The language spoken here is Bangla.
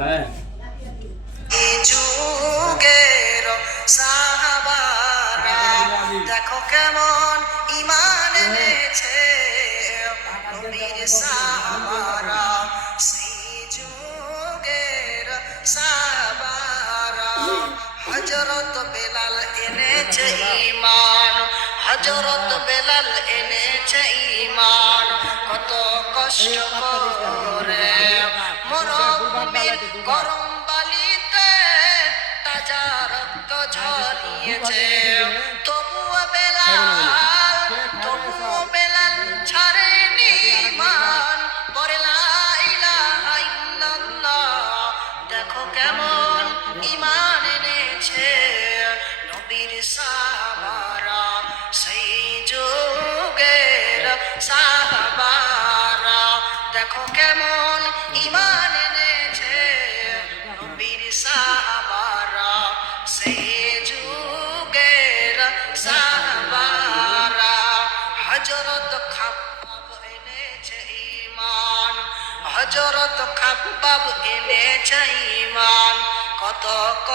এই যুগের সাহাবারা দেখো কেমন ঈমান এনেছে নবীর সাহাবারা সেই যুগের সাহাবারা হযরত বেলাল এনেছে ঈমান হযরত বেলাল এনেছে ঈমান কত কষ্ট করে মরুভূমির গরম বালিতে তাজা রক্ত ঝরিয়েছে তবুও বেলাল ছাড়েনি ঈমান পড়ে লা ইলাহা ইল্লাল্লাহ দেখো কেমন ঈমান এনেছে নবীর সাহাবারা সেই যুগের সাহাবারা দেখো কেমন ঈমান এনেছে নবীর সাহাবারা সেই যুগের সাহাবারা হযরত খাব্বাব এনেছে ঈমান হযরত খাব্বাব এনেছে ঈমান কত